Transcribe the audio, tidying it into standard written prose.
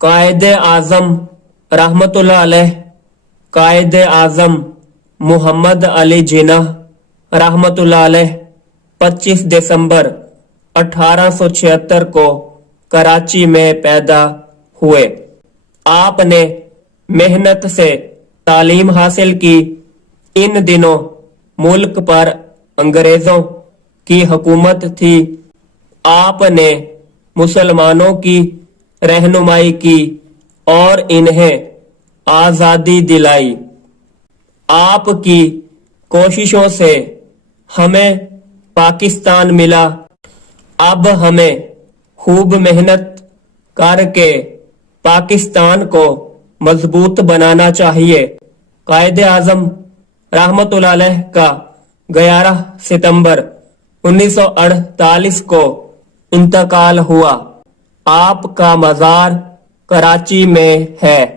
قائد اعظم رحمتullah علیہ قائد اعظم محمد علی جناح رحمتullah علیہ 25 دسمبر 1876 کو کراچی میں پیدا ہوئے۔ آپ نے محنت سے تعلیم حاصل کی۔ ان دنوں ملک پر انگریزوں کی حکومت تھی۔ آپ نے مسلمانوں کی رہنمائی کی اور انہیں آزادی دلائی۔ آپ کی کوششوں سے ہمیں پاکستان ملا۔ اب ہمیں خوب محنت کر کے پاکستان کو مضبوط بنانا چاہیے۔ قائد اعظم رحمتullah علیہ کا 11 ستمبر 1948 کو انتقال ہوا۔ آپ کا مزار کراچی میں ہے۔